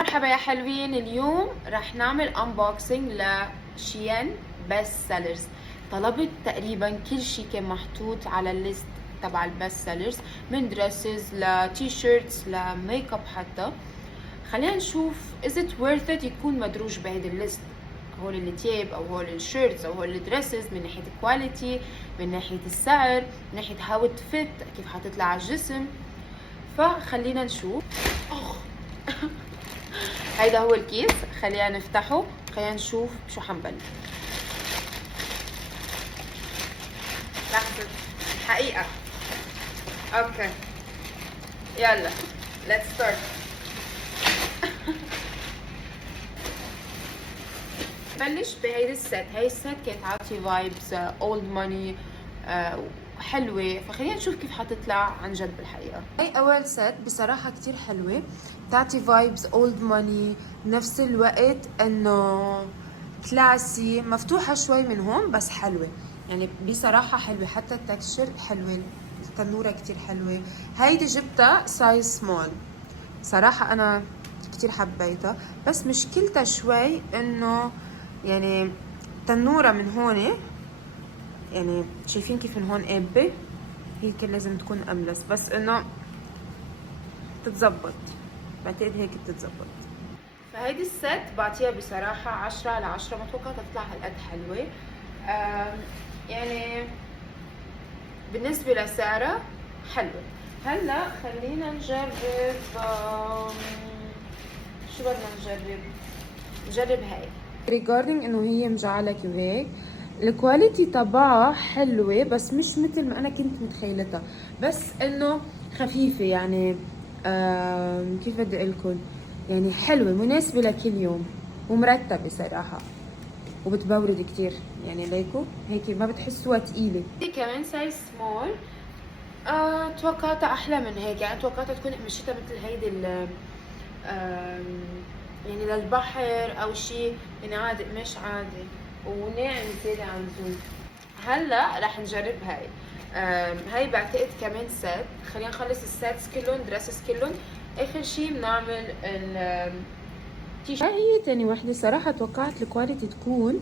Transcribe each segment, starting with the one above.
مرحبا يا حلوين. اليوم رح نعمل انبوكسينج لشيان بيست سيلرز. طلبت تقريبا كل شيء كان محطوط على الليست تبع البيست سيلرز، من دريسز لتي شيرتس لميك اب حتى. خلينا نشوف is it worth it يكون مدروج بهيدي الليست، هول التياب او هول الشيرتس او هول الدريسز، من ناحيه الكواليتي، من ناحيه السعر، من ناحيه هاو ات فيت، كيف حتطلع على الجسم. فخلينا نشوف. هيدا هو الكيس، خلينا نفتحه، خلينا نشوف شو حنبلش. لحظة الحقيقة. اوكي يلا let's start. بلش بهيدي الست. هاي الست كانت عاطي فايبز اولد ماني حلوة، فخلينا نشوف كيف حتطلع عن جد بالحقيقة. هاي أول ست بصراحة كتير حلوة، بتعطي فايبز اولد ماني، بنفس الوقت إنه كلاسي، مفتوحة شوي من هون بس حلوة، يعني بصراحة حلوة. حتى التكستشر حلوة، التنورة كتير حلوة. هيدي جبتها سايز سمول، صراحة أنا كتير حبيتها، بس مشكلتها شوي إنه يعني تنورة من هون، يعني شايفين كيف من هون قابة، هي كان لازم تكون أملس، بس إنه تتزبط، بعتقد هيك بتتزبط. فهيدي الست بعطيها بصراحة 10/10، ما توقعت تطلع هالقد حلوة. يعني بالنسبة لسعرها حلوة. هلا خلينا نجرب. شو بدنا نجرب هاي regarding انه هي مجعلك وهيك. الكواليتي تبعها حلوة، بس مش مثل ما انا كنت متخيلتها، بس انه خفيفة يعني. كيف بدي اقولكن، يعني حلوة مناسبة لكل يوم ومرتبة صراحة، وبتبورد كتير، يعني ليكو هيك ما بتحسوها تقيلة. دي كمان سايز سمول. توقعتها احلى من هيك، يعني توقعتها تكون مشيتها مثل هيدي يعني للبحر او شيء، يعني عادي مش عادي، وناعم زيادة عن اللزوم. هلا رح نجرب هاي. هاي بعتقد كمان سات. خلينا نخلص الساتس كلهم، دراسس كلهم، اخر شيء بنعمل هي تاني وحدة. صراحة توقعت الكواليتي تكون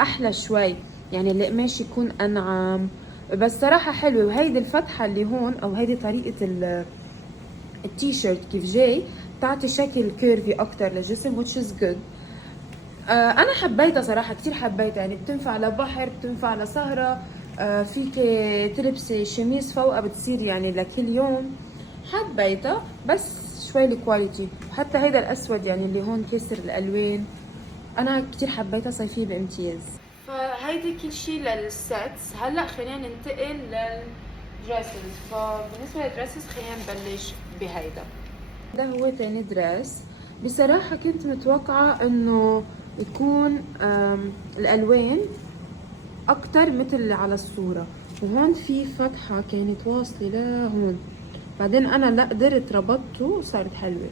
احلى شوي، يعني القماش يكون انعم، بس صراحة حلوة. وهيدي الفتحة اللي هون، او هيدي طريقة التي شيرت كيف جاي، بتعطي شكل كيرفي اكتر للجسم which is good. انا حبيتها صراحة، كتير حبيتها، يعني بتنفع لبحر، بتنفع لسهرة، فيك تلبسي شميز فوقها بتصير يعني لكل يوم. حبيتها، بس شوي الكواليتي. حتى هيدا الاسود يعني اللي هون كسر الالوان، انا كتير حبيتها، صيفية بامتياز. فهيدي كل شيء للسيتس. هلا خلينا ننتقل للدريسز. فبالنسبة للدريسز خلينا نبلش بهيدا. ده هو تاني دريس. بصراحة كنت متوقعة انه يكون الالوان اكتر مثل اللي على الصورة، وهون في فتحة كانت واصلة لهون، بعدين انا لا قدرت ربطته وصارت حلوة.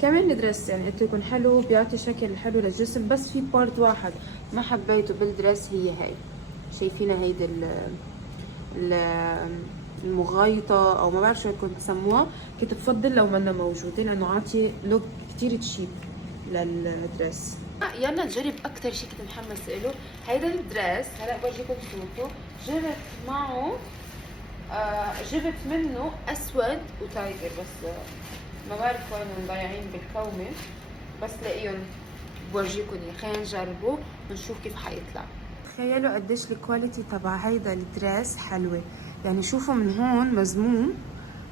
كمان الدرس يعني قلت لكم حلو، بيعطي شكل حلو للجسم، بس في بارت واحد ما حبيته بالدرس، هي هاي. شايفينها هيدي المغايطة او ما بعرف شو بدكم تسموها، كنت بفضل لو منا موجودة، لانه عاطي لوك كتير تشيب للدرس. يلا نجرب. اكتر شيء كنت متحمس له هيدا الدرس. هلا برجيكم صورته. جبت معه جبت منه اسود وتايجر، بس ما بعرف وين ضايعين بالكومة، بس لاقيهم بورجيكم اياه. خلينا نجربه ونشوف كيف حيطلع. تخيلوا قديش الكواليتي تبع هيدا الدريس حلوة، يعني شوفوا من هون مزموم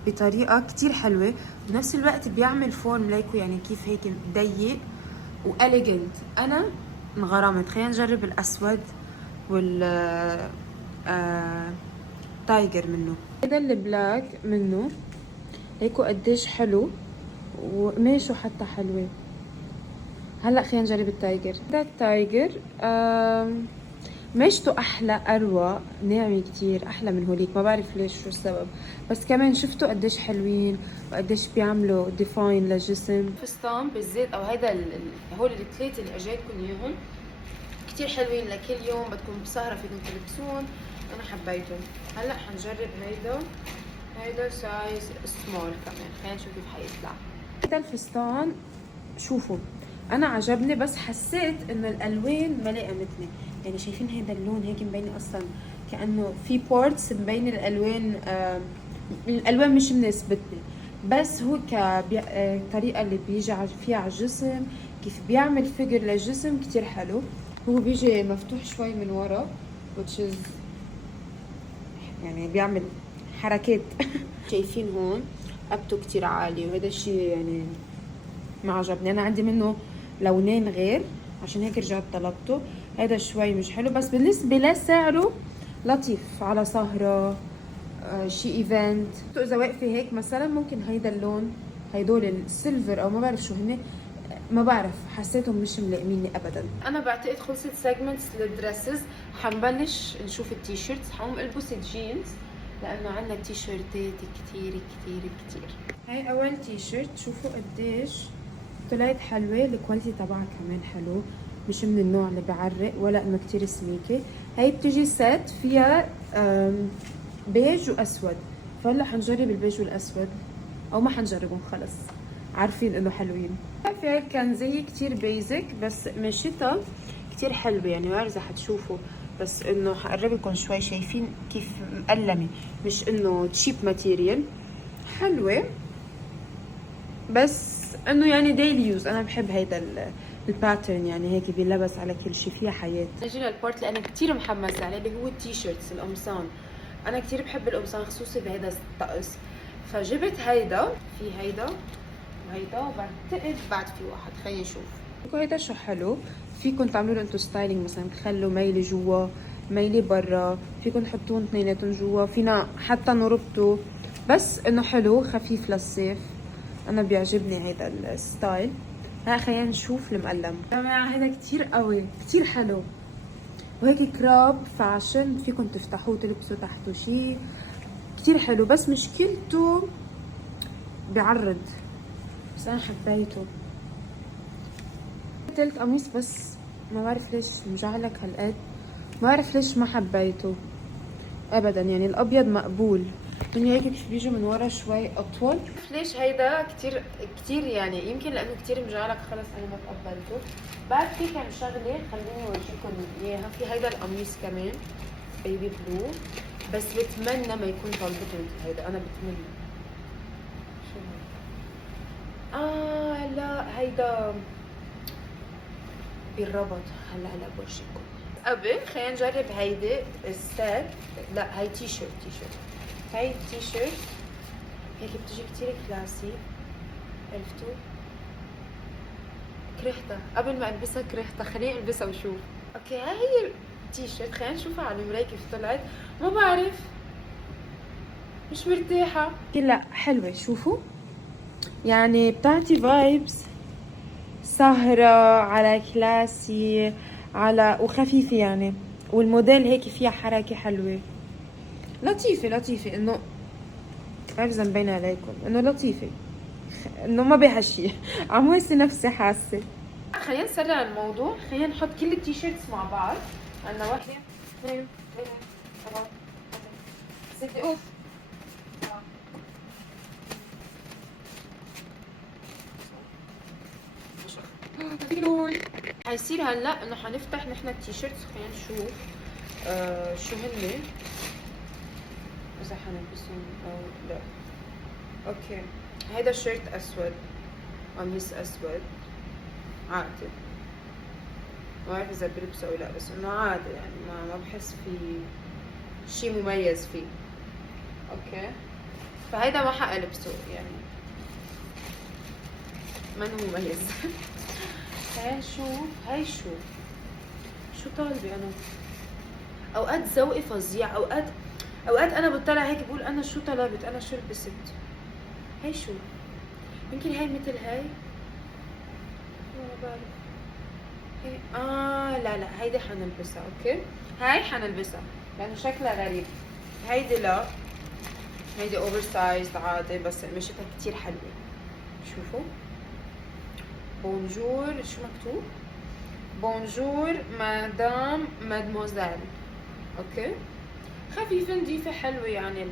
بطريقة كتير حلوة، بنفس الوقت بيعمل فورم ليكو، يعني كيف هيك ضيق واليجنت. انا انغرمت. خلينا نجرب الاسود وال تايجر منه. هذا البلاك منه، هيكو قديش حلو، وقماشه حتى حلوة. هلا خلينا نجرب التايجر. ده التايجر قماشته احلى، اروق، ناعمة كتير، احلى من هوليك، ما بعرف ليش شو السبب، بس كمان شفتوا قديش حلوين وقديش بيعملوا ديفاين للجسم. فستان بالزيت او هيدا هول الثلاثة اللي اجيتكم اياهم كتير حلوين لكل يوم بدكم بسهرة فيكم تلبسون، انا حبيتهم. هلا حنجرب هيدا سايز سمول كمان، خلينا نشوف كيف حيطلع. هيدا الفستان شوفوا انا عجبني، بس حسيت انه الالوان ما لائمتني. يعني شايفين هذا اللون هيك مبين اصلا كانه في بورتس مبين الالوان، الالوان مش مناسبتني. بس هو الطريقه اللي بيجي فيها على الجسم، كيف بيعمل فيجر للجسم كتير حلو. هو بيجي مفتوح شوي من ورا which is يعني بيعمل حركات. شايفين هون قبته كتير عالي، وهذا الشيء يعني ما عجبني. انا عندي منه لونين غير عشان هيك رجعت طلبته. هذا شوي مش حلو، بس بالنسبه لسعره لطيف على سهره، شي ايفنت. اذا واقفه هيك مثلا ممكن هيدا اللون، هيدول السيلفر او ما بعرف شو هن، ما بعرف، حسيتهم مش ملائميني ابدا. انا بعتقد خلصت سيجمنتس للدريسز، حنبلش نشوف التيشيرتس. حقوم البس الجينز لانه عندنا تيشيرتات كتير كتير كتير. هاي اول تيشيرت، شوفوا قديش طلعت حلوه، الكواليتي تبعها كمان حلو، مش من النوع اللي بعرق ولا انه كتير سميكه. هاي بتجي سات فيها بيج واسود، فهلا حنجرب البيج والاسود، او ما حنجربهم خلص، عارفين انه حلوين. في هاي الكنزية كتير بيزك بس مشيتها كتير حلوة، يعني ما بعرف اذا حتشوفوا، بس انه حقرب لكم شوي. شايفين كيف مقلمة، مش انه تشيب ماتيريال، حلوة بس انه يعني ديلي يوز. انا بحب هيدا الباترن، يعني هيك بيلبس على كل شيء، فيها حياة. نجي للبارت اللي انا كتير محمسة عليه، اللي هو التيشيرتس، القمصان. انا كتير بحب القمصان خصوصي بهيدا الطقس، فجبت هيدا، في هيدا وهيدا، وبعتقد بعد في واحد، خلينا نشوف. هيدا شو حلو، فيكم تعملوا له انتو ستايلينج، مثلا تخلوا ميلي جوا ميلي برا، فيكم تحطوهم اثنيناتهم جوا، فينا حتى نربطوا، بس انه حلو خفيف للصيف. انا بيعجبني هيدا الستايل. هلا خلينا نشوف المقلم. يا جماعه هيدا كتير قوي، كتير حلو، وهيك كراب فاشن، فيكم تفتحوه تلبسوا تحته شي، كتير حلو. بس مشكلته بيعرض، بس انا حبيته. قلت قميص بس ما بعرف ليش مجعلك هالقد، ما بعرف ليش ما حبيته ابدا. يعني الابيض مقبول، من هيك كيف بيجوا من ورا شوي اطول. ليش هيدا كتير كتير، يعني يمكن لانه كتير مجعلك، خلص انا ما تقبلته. بعد في كم شغله خليني اورجيكم اياها. في هيدا القميص كمان بيبي بلو، بس بتمنى ما يكون طالبته هيدا، انا بتمنى. شو لا هيدا بالربط. هلا بورجيكم. قبل خلينا نجرب هيدي السات. لا هي تي شيرت، هي تي شيرت هيك بتجي كتير كلاسي، عرفتوا؟ كرهتها قبل ما البسها، كرهتها. خليني البسها وشوف. اوكي هي التي شيرت، خلينا نشوفها على المراية كيف طلعت. ما بعرف، مش مرتاحة. لا حلوة، شوفوا يعني بتعطي فايبس سهرة على كلاسي على وخفيفة يعني، والموديل هيك فيها حركة حلوة، لطيفة انه بعرف مبين عليكم انه لطيفة، انه ما بها شيء. عم واسي نفسي حاسة. خلينا نسرع الموضوع، خلينا نحط كل التيشيرتس مع بعض. عندنا واحدة اثنين ثلاثة 6 اوف. حيصير هلا انه حنفتح نحن التيشيرتس، خلينا نشوف شو هن، اذا حنلبسهم او لا. اوكي هيدا الشيرت اسود، قميص اسود عادي، ما بعرف اذا بلبسه او لا، بس انه عادي يعني ما بحس في شي مميز فيه. اوكي فهيدا ما حالبسه يعني، منو مميز. خلينا نشوف هاي شو طالبة انا. اوقات ذوقي فظيع، اوقات انا بطلع هيك بقول انا شو طلبت، انا شو لبست. هاي شو، يمكن هاي مثل هاي، ما بعرف. هاي لا هيدي حنلبسها. اوكي هاي حنلبسها لانه شكلها غريب. هيدي لا، هيدي اوفر سايز عادي، بس مشيتها كتير حلوة. شوفوا بونجور، شو مكتوب؟ بونجور مدام مادموزيل. اوكي خفيفة نظيفة حلوة يعني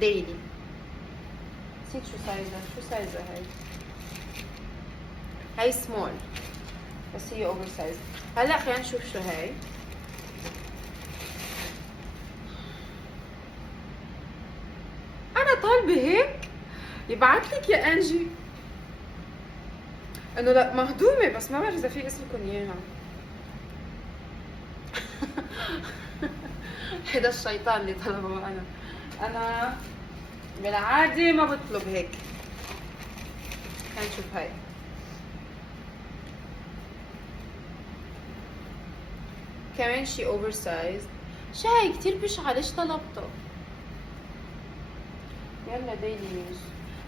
ديلي. نسيت شو سايزها هاي. هاي سمول بس هي اوفر سايز. هلا خلينا نشوف شو هاي. انا طالبه هيك يبعتلك يا انجي انه لا مهضومه، بس ما بعرف اذا في اسمكم اياها. هذا الشيطان اللي طلبه. انا بالعاده ما بطلب هيك. خلينا نشوف هاي. كمان شي اوفر سايز. شو هاي كتير بشعة، ليش طلبته؟ يلا ديلي نيوز.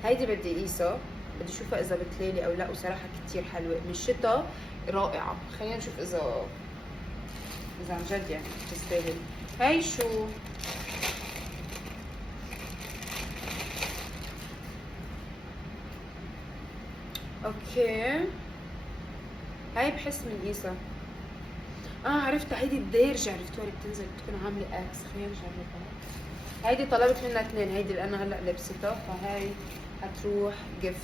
هيدي بدي قيسها، بدي اشوفها اذا بتلالي او لا، وصراحة كتير حلوة من الشتا، رائعة. خلينا نشوف اذا عن جد يعني بتستاهل. هاي شو؟ اوكي هاي بحس من قيسها. عرفتها، هيدي الدارجة، عرفتوها اللي بتنزل بتكون عاملة اكس. خلينا نجربها. هيدي طلبت منها 2، هيدي اللي انا هلا لبستها، فهاي هتروح جفت.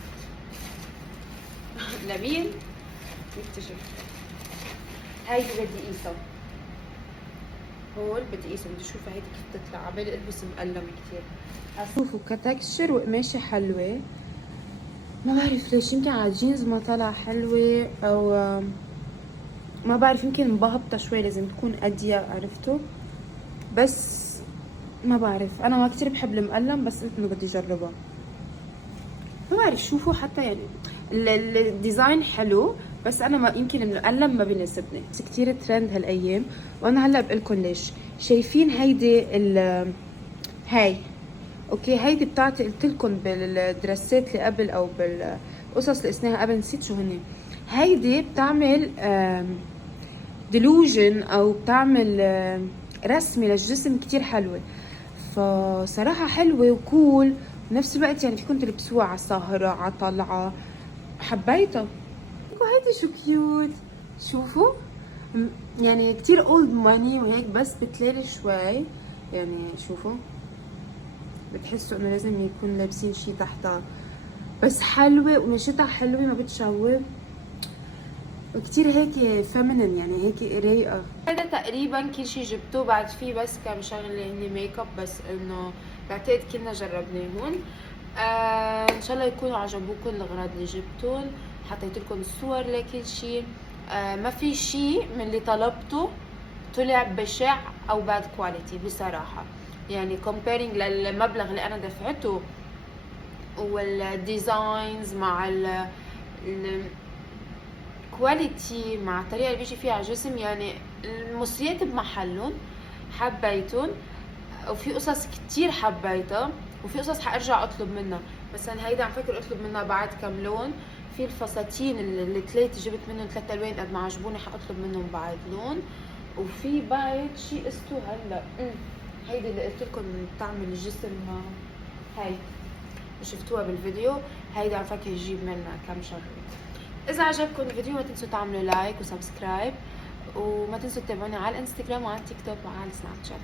لمين يكتشف. هيدي بدي قيسها، هول بدي قيسها، بدي اشوفها هيدي كيف تطلع، عبالي البس مقلمة كتير. شوفوا كتكشر وقماشة حلوة، ما بعرف ليش، يمكن على الجينز ما طلع حلوة، او ما بعرف، يمكن مبهبطة شوي، لازم تكون اضيق، عرفتوا؟ بس ما بعرف، انا ما كتير بحب المقلم، بس قلت انه بدي اجربها. ما بعرف، شوفوا حتى يعني الديزاين حلو، بس انا ما يمكن المقلم ما بيناسبني، بس كتير ترند هالايام. وانا هلا بقولكم ليش. شايفين هيدي هاي اوكي، هيدي بتاعتي قلت لكم بالدراسات اللي قبل، او بالقصص اللي قسناها قبل، نسيت شو هني. هيدي بتعمل ديلوجن، او بتعمل رسمه للجسم كتير حلوه. فصراحه حلوه وكول بنفس الوقت، يعني فيكم تلبسوها على سهره، على طلعه. حبيتها. هيدي شو كيوت، شوفوا يعني كتير اولد ماني وهيك، بس بتلالي شوي يعني. شوفوا بتحسوا انه لازم يكون لابسين شي تحتها، بس حلوه ومشيتها حلوه، ما بتشوب، وكتير هيك فيمينين، يعني هيك رايقه. هذا تقريبا كل شي جبته، بعد فيه بس كم شغله هني ميك اب، بس انه بعتقد كلنا جربناهم. ان شاء الله يكونوا عجبوكم الاغراض اللي جبتهم، حطيت لكم الصور لكل شي. ما في شي من اللي طلبته طلع بشع او باد كواليتي بصراحه، يعني comparing للمبلغ اللي انا دفعته والديزاينز مع الكواليتي، مع الطريقه اللي بيجي فيها على الجسم، يعني المصريات بمحلهم، حبيتهم. وفي قصص كتير حبيتها، وفي قصص حارجع اطلب منها. مثلا هيدا عم فكر اطلب منها بعد كم لون. في الفساتين اللي ثلاثه جبت منهم 3 الوان، قد ما عجبوني حاطلب منهم بعد لون. وفي بعد شي قصته هلا هيدي اللي قلت لكم بتعمل الجسم، هاي شفتوها بالفيديو، هيدا عم فكر يجيب منها كم شغله. اذا عجبكم الفيديو ما تنسوا تعملوا لايك وسبسكرايب، وما تنسوا تتابعوني على الانستغرام وعلى التيك توك وعلى السناب شات.